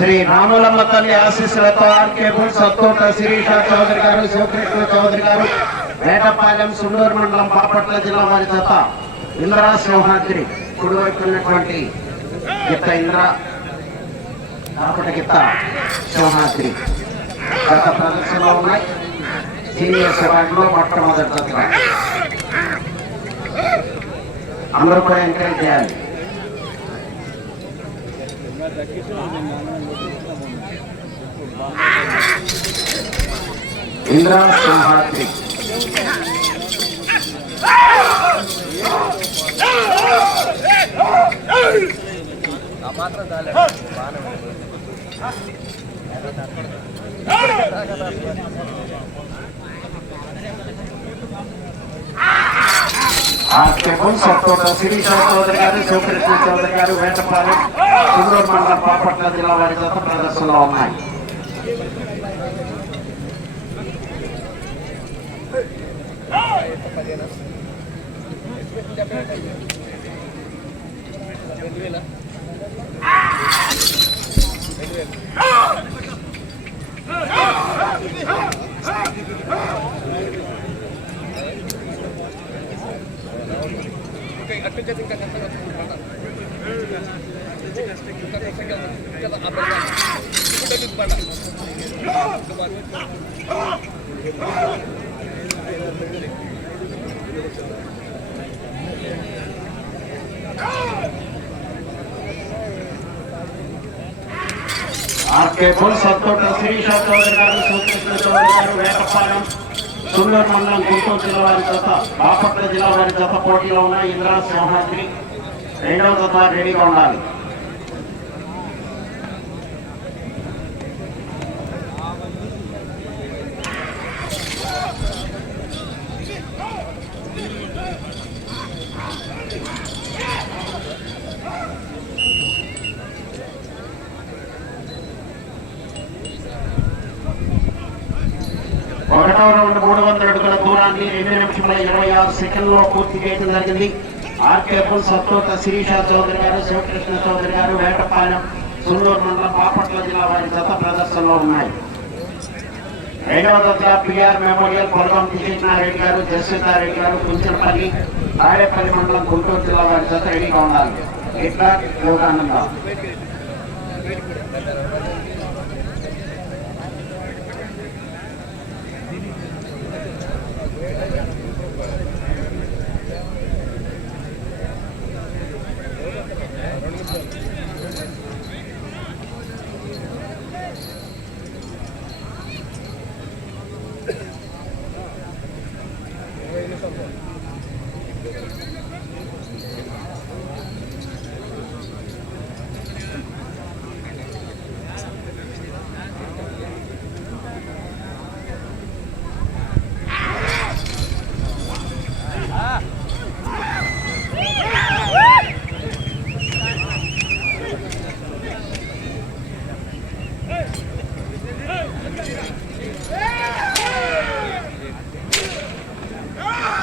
శ్రీ రాములమ్మ తల్లి ఆశీస్సులతో ఆర్కేపుల్ సత్తోట శిరీష చౌదరి గారు శివకృష్ణ చౌదరి గారు వేటపాలెం సుండూరు మండలం పాపట్ల జిల్లా వారి చేత ఇంద్రా సింహాద్రి కుడివైపు ఉన్నటువంటి గిత్త ఇంద్ర కాపట గిత్త సింహాద్రి. గత ప్రదర్శనలో ఉన్నాయి. సీనియర్ సెవెన్లో మొట్టమొదటి జత అందరూ కూడా ఎంకరేజ్ చేయాలి. ఇంద్రా సింహాద్రి ఆర్కేపుల్ సత్తోట శిరీష చౌదరి గారు శివకృష్ణ చౌదరి గారు వేటపాలెం కుందూరు మండలం బాపట్ల జిల్లా వారి గత ప్రదర్శనలో ఉన్నాయి. పది రెండు వేల రెండు వేల అట్పించేది ఇంకా కష్టంగా ఇంకా కష్టంగా పంట పంట ఆర్కేపుల్ సత్తోట శిరీష చౌదరి గారు శివకృష్ణ చౌదరి గారు వేటపాలెం సుందర్ మండలం గుంటూరు జిల్లా వారి జత బాపట్ల జిల్లా వారి జత పోటీలో ఉన్న ఇంద్రా సింహాద్రి రెండవ జత రెడీగా ఉండాలి ఒకటో రౌండ్ మూడు వందల అడుగుల దూరాన్ని రెండు నిమిషముల ఇరవై ఆరు సెకండ్లో పూర్తి చేయడం జరిగింది. ఆర్కేపుల్ సత్తోత శిరీష చౌదరి గారు శివకృష్ణ చౌదరి గారు వేటపాలెం సున్నూరు మండలం బాపట్ల జిల్లా వారి జత ప్రదర్శనలో ఉన్నాయి. రెండవ దశ పిఆర్ మెమోరియల్ పొలగం కృష్ణారెడ్డి గారు జస్వితారెడ్డి గారు కుంచనపల్లి తాడేపల్లి మండలం గుంటూరు జిల్లా వారి జత రెడీగా ఉండాలి ఇట్లా యోగానంద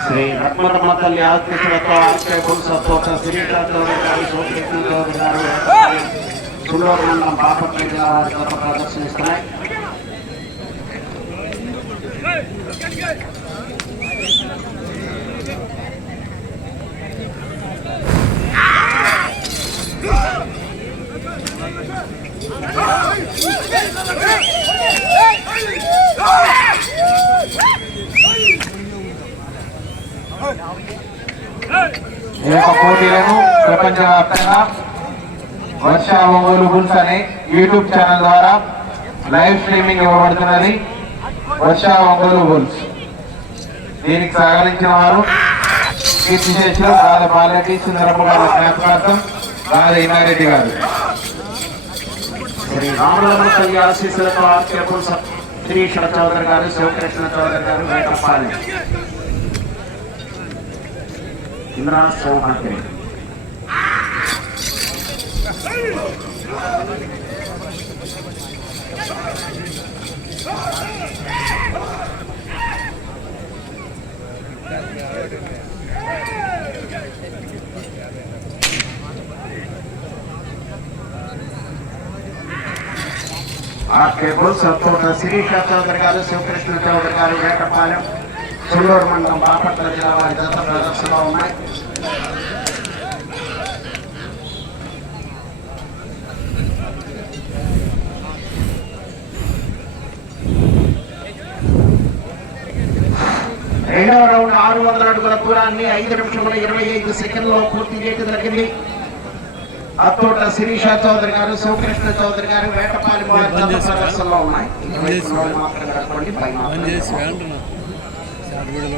శ్రీ రత్మరమ్మ తల్లి ఆశీస్సులతో ఆర్కేపుల్ సత్తోట శిరీష చౌదరి గారు శివకృష్ణ చౌదరి గారు సుండూరు మండలం బాపట్ల జిల్లా వారి జత ప్రదర్శనిస్తున్నాయి ఈ యొక్క పోటీలను ప్రపంచవ్యాప్తంగా వర్ష ఒంగోలు బుల్స్ అనే యూట్యూబ్ ఛానల్ ద్వారా లైవ్ స్ట్రీమింగ్ ఇవ్వబడుతున్నది వర్ష ఒంగోలు బుల్స్ దీనికి సహకరించిన వారు కీర్తి చేసిన రాధ బాలరెడ్డి సుందరమ్మ జ్ఞాపకార్థం రాధ ఇనారెడ్డి గారు. శ్రీ రామలమ్మ తల్లి ఆశీస్సులతో ఆర్కేపుల్ సత్ శిరీష చౌదరి గారు శివకృష్ణ చౌదరి గారు Vetapalem Imran Sol Alkere. Arquebol Santona Siri, Chatão, obrigado, seu presidente obrigado, Jeca Palha. సుల్లూరు మండలం బాపట్ల జిల్లా వారి జత ప్రదర్శనలో ఉన్నాయి. రెండవ రౌండ్ ఆరు వందల అడుగుల దూరాన్ని ఐదు నిమిషముల ఇరవై ఐదు సెకండ్లో పూర్తి చేయడం జరిగింది. అత్తోట శిరీష చౌదరి గారు శివకృష్ణ చౌదరి గారు వేటపాలి ప్రదర్శనలో ఉన్నాయి. ఈరోజు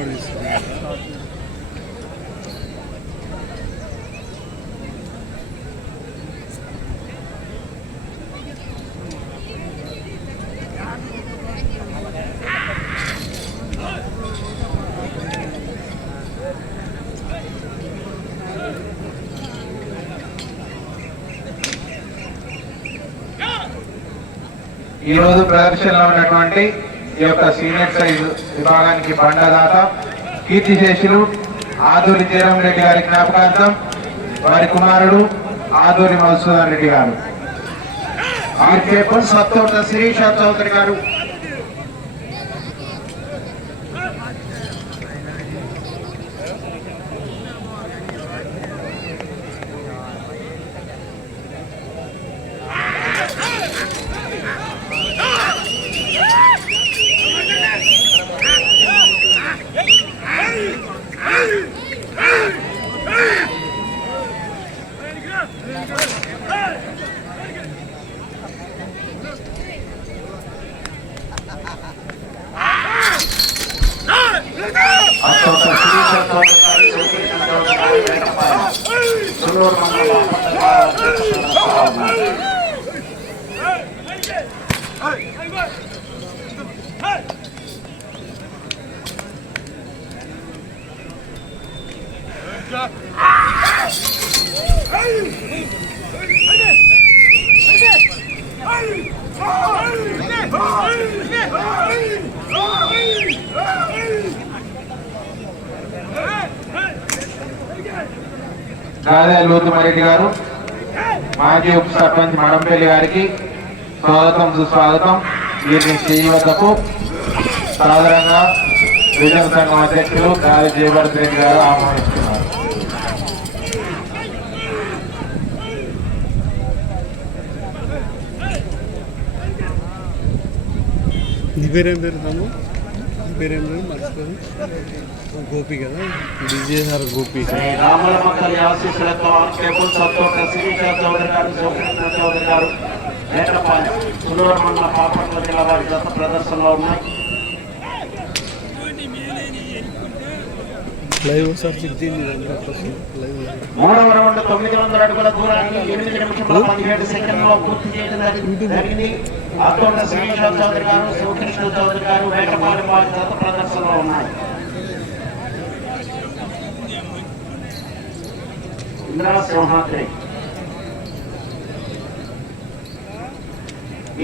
ఈ రోజు ప్రదర్శనలో ఉన్నటువంటి ఈ యొక్క సీనియర్ సైజ్ విభాగానికి బండదాత కీర్తిశేషులు ఆదూరి జీరం రెడ్డి గారి జ్ఞాపకార్థం వారి కుమారుడు ఆదూరి మధుసూదన్ రెడ్డి గారు. ఆర్కే బుల్స్ అత్తోట శిరీష చౌదరి గారు అత్తోట శిరీష చౌదరి గారు శివకృష్ణ చౌదరి గారు వేటపాలెం సుల్లూరు మండలం బాపట్ల జిల్లా వారి జత ప్రదర్శనలో ఉన్నాయి గాదే లూతుమారెడ్డి గారు. మాజీ ఉప సర్పంచ్ మడంపల్లి గారికి స్వాగతం సుస్వాగతం. వీరిని శ్రీవతకు సాధారణంగా విజయ సంఘం అధ్యక్షులు గాలి జయభరత్ రెడ్డి గారు ఆహ్వానిస్తున్నారు. పేరేం పేరు తమ్ము నీ పేరేం పేరు? మర్చిపోయి గోపి కదా? గోపి. జిల్లా వారి జత ప్రదర్శనలో ఉన్నాయి. Live live live. మూడవ రౌండ్ తొమ్మిది వందల అడుగుల దూరాన్ని ఎనిమిది నిమిషముల పదిహేడు సెకండ్లో పూర్తి చేయడం జరిగి- జరిగింది. అతోట శిరీష చౌదరి గారు శివకృష్ణ చౌదరి గారు వేటపాలెం వారి జత ప్రదర్శనలో ఉన్నాయి. ఇంద్రా సింహాద్రి.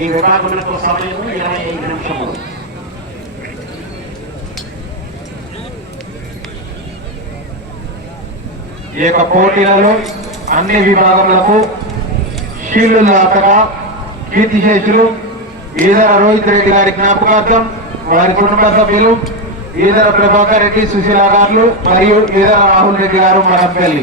ఈ విభాగములకు సమయం ఇరవై ఐదు నిమిషములు. ఈ యొక్క పోటీలలో అన్ని విభాగములకు షీల్డ్ దాతగా కీర్తిశేషులు ఈదర రోహిత్ రెడ్డి గారి జ్ఞాపకార్థం వారి కుటుంబ సభ్యులు ఈదర ప్రభాకర్ రెడ్డి సుశీల గారు మరియు ఈదర రాహుల్ రెడ్డి గారు మడంపల్లి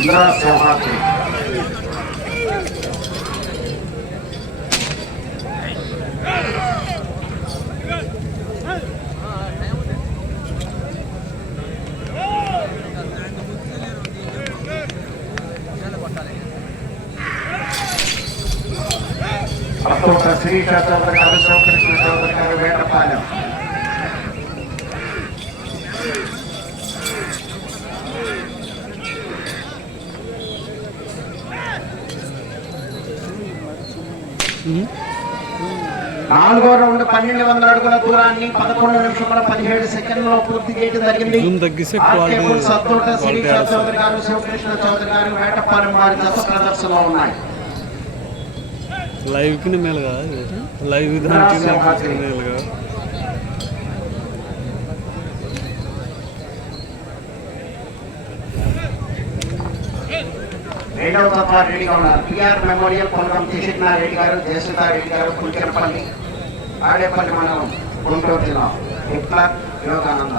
ఇంద్రా సింహాద్రి అత్తోట శ్రీష చౌదరి గారు శివకృష్ణ చౌదరి గారు వేటపాలెం నాలుగో రౌండ్ పన్నెండు వందల అడుగుల దూరాన్ని పదకొండు నిమిషముల పదిహేడు సెకండ్లలో పూర్తి చేయడం జరిగింది తగ్గిస్తే సత్తోట వస్తుంది. చౌదరి గారు శివకృష్ణ చౌదరి గారు వేటపాలెం వారి జత ప్రదర్శనలో ఉన్నాయి లైవ్కి మేలు కదా ఇది? లైవ్ దానికి సింహాద్రి. రెండవ తత్వ రెడీగా ఉన్నారు టిఆర్ మెమోరియల్ పొంగం రెడ్డి గారు జయసుధా రెడ్డి గారు కులికెనపల్లి ఆడేపల్లి మండలం గుంటూరు జిల్లా హిట్లర్ యోగానంద.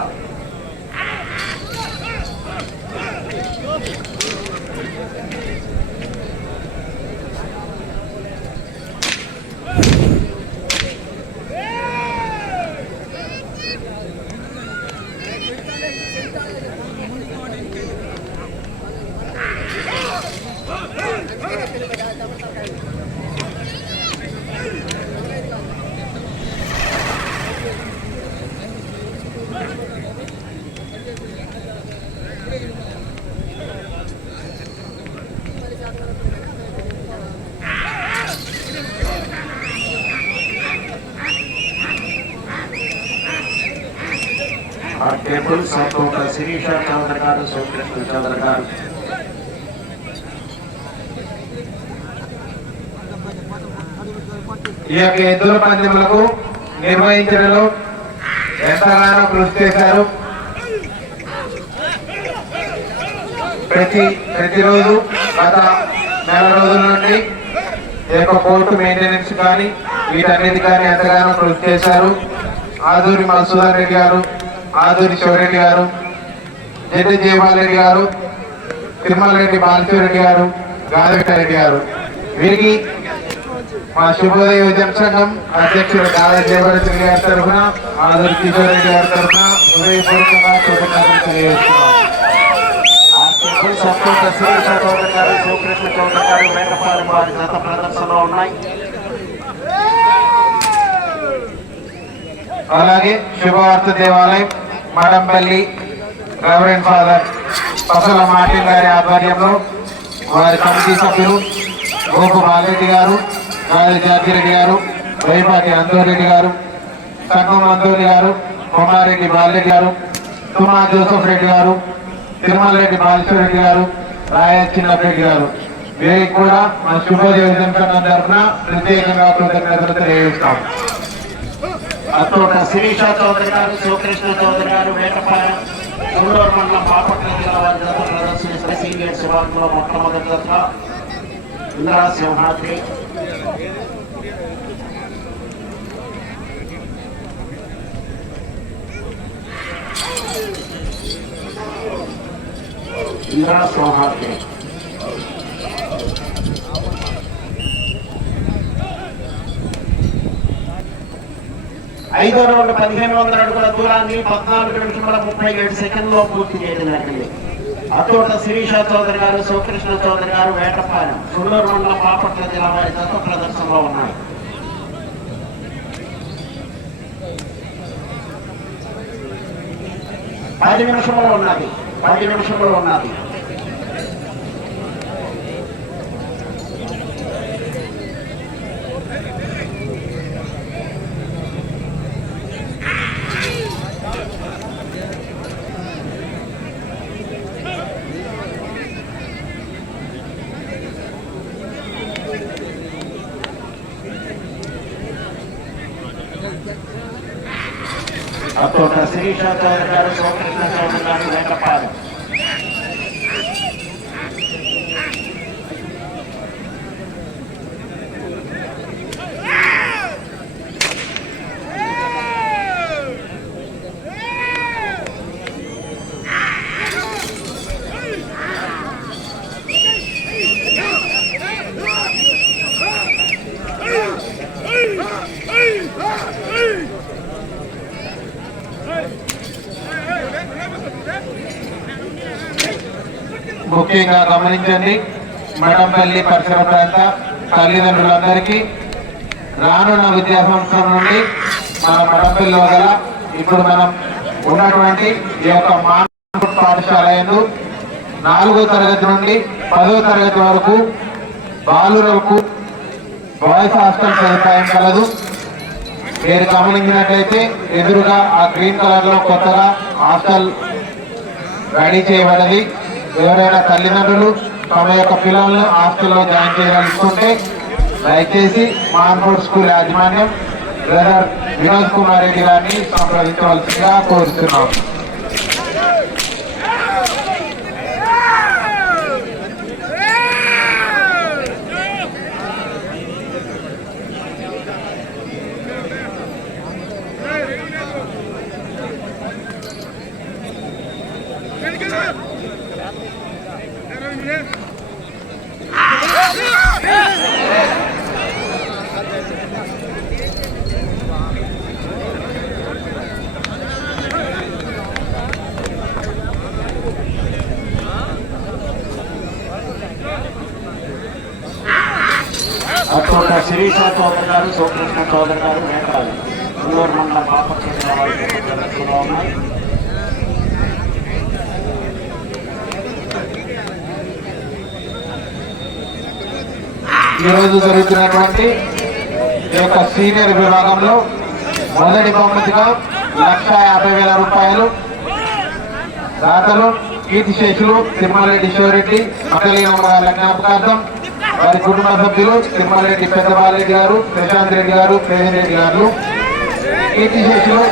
ఆర్కే శిరీష చౌదరి గారు శివకృష్ణ చౌదరి గారు. ఈ యొక్క ఎద్దుల పందెములకు నిర్వహించడంలో ఎంతగానో కృషి చేశారు. ప్రతి ప్రతిరోజు గత నెల రోజుల నుండి ఈ యొక్క కోర్టు మెయింటెనెన్స్ కానీ వీటన్నిటి కానీ ఎంతగానో కృషి చేశారు. ఆదూరి మధుసూదన్ రెడ్డి గారు ఆదూరి శివరెడ్డి గారు జడ్డి జయపాల్రెడ్డి గారు తిరుమల రెడ్డి బాలశివరెడ్డి గారు గాదవెట్టారెడ్డి గారు. వీరికి మా శుభోదయ విద్యం సంఘం అధ్యక్షుడు గాధ జయవరసి గారి తరఫున ఆదూరి కిషోర్ రెడ్డి గారి తరఫున హృదయపూర్వకంగా కృతజ్ఞతలు తెలియజేస్తున్నాం. ఆర్కే బుల్ చౌదరి గారు శివకృష్ణ చౌదరి గారు వేటపాలెం వారి జత ప్రదర్శనలో ఉన్నాయి. అలాగే శుభవార్త దేవాలయం Madampalli reverend father Pasala Martin గారి ఆధ్వర్యంలో వారి కమిటీ సభ్యులు గోపు బాలరెడ్డి గారు గాలి జార్జిరెడ్డి గారు వైపాటి అంతోరెడ్డి గారు సంగం అంతోరి గారు కొమారెడ్డి బాలరెడ్డి గారు తుమా జోసఫ్ రెడ్డి గారు తిరుమల రెడ్డి బాలేశ్వరరెడ్డి గారు రాయ చిన్నరెడ్డి గారు. వీరికి కూడా మన శుభోదయ విజయం తరఫున ప్రత్యేకంగా కృతజ్ఞతలు తెలియజేస్తాము అత్తోట శిరీష చౌదరి గారు శివకృష్ణ చౌదరి గారు వేటపాలెం గుండూరు మండలం బాపట్ల జిల్లా వారి జత ప్రదర్శించిన సీనియర్ శివార్లో మొట్టమొదటి జత ఇంద్రా సింహాద్రి. ఇంద్రా సింహాద్రి. ఐదో రౌండ్ పదిహేను వందల అడుగుల దూరాన్ని పద్నాలుగు నిమిషముల ముప్పై ఏడు సెకండ్లో పూర్తి చేయడం జరిగింది. అతోట శిరీష చౌదరి గారు శివకృష్ణ చౌదరి గారు వేటపాలెం సుల్లూరు మండలం పాపట్ల జిల్లా వారి జత ప్రదర్శనలో ఉన్నాయి పది నిమిషంలో ఉన్నది పది నిమిషంలో ఉన్నది. అత్తోట శిరీష చౌదరి గారు శివకృష్ణ చౌదరి ముఖ్యంగా గమనించండి మఠంపల్లి పరిసర ప్రాంత తల్లిదండ్రులందరికీ రానున్న విద్యా సంవత్సరం నుండి మన మఠంపల్లిలో గల ఇప్పుడు మనం ఉన్నటువంటి ఈ యొక్క మానవ పాఠశాల యందు నాలుగో తరగతి నుండి పదో తరగతి వరకు బాలులకు బాయ్స్ హాస్టల్ సదుపాయం కలదు. మీరు గమనించినట్లయితే ఎదురుగా ఆ గ్రీన్ కలర్లో కొత్తగా హాస్టల్ రెడీ చేయబడది. ఎవరైనా తల్లిదండ్రులు తమ యొక్క పిల్లలను హాస్టల్లో జాయిన్ చేయాలనుకుంటే దయచేసి మాన్పూర్ స్కూల్ యాజమాన్యం బ్రదర్ వినోద్ కుమార్ రెడ్డి గారిని సంప్రదించవలసిందిగా కోరుతున్నాము ఈ రోజు జరుగుతున్నటువంటి ఈ యొక్క సీనియర్ విభాగంలో మొదటి బహుమతిగా లక్ష యాభై వేల రూపాయలు దాతలు కీర్తి శేషులు తిరుమలరెడ్డి శివరెడ్డి మకలీనమ్మ గారి జ్ఞాపకార్థం వారి కుటుంబ సభ్యులు తిరుమలరెడ్డి పెద్దబాలరెడ్డి గారు ప్రశాంత్ రెడ్డి గారు ప్రేమ్ రెడ్డి గారు. కీర్తి శేషులు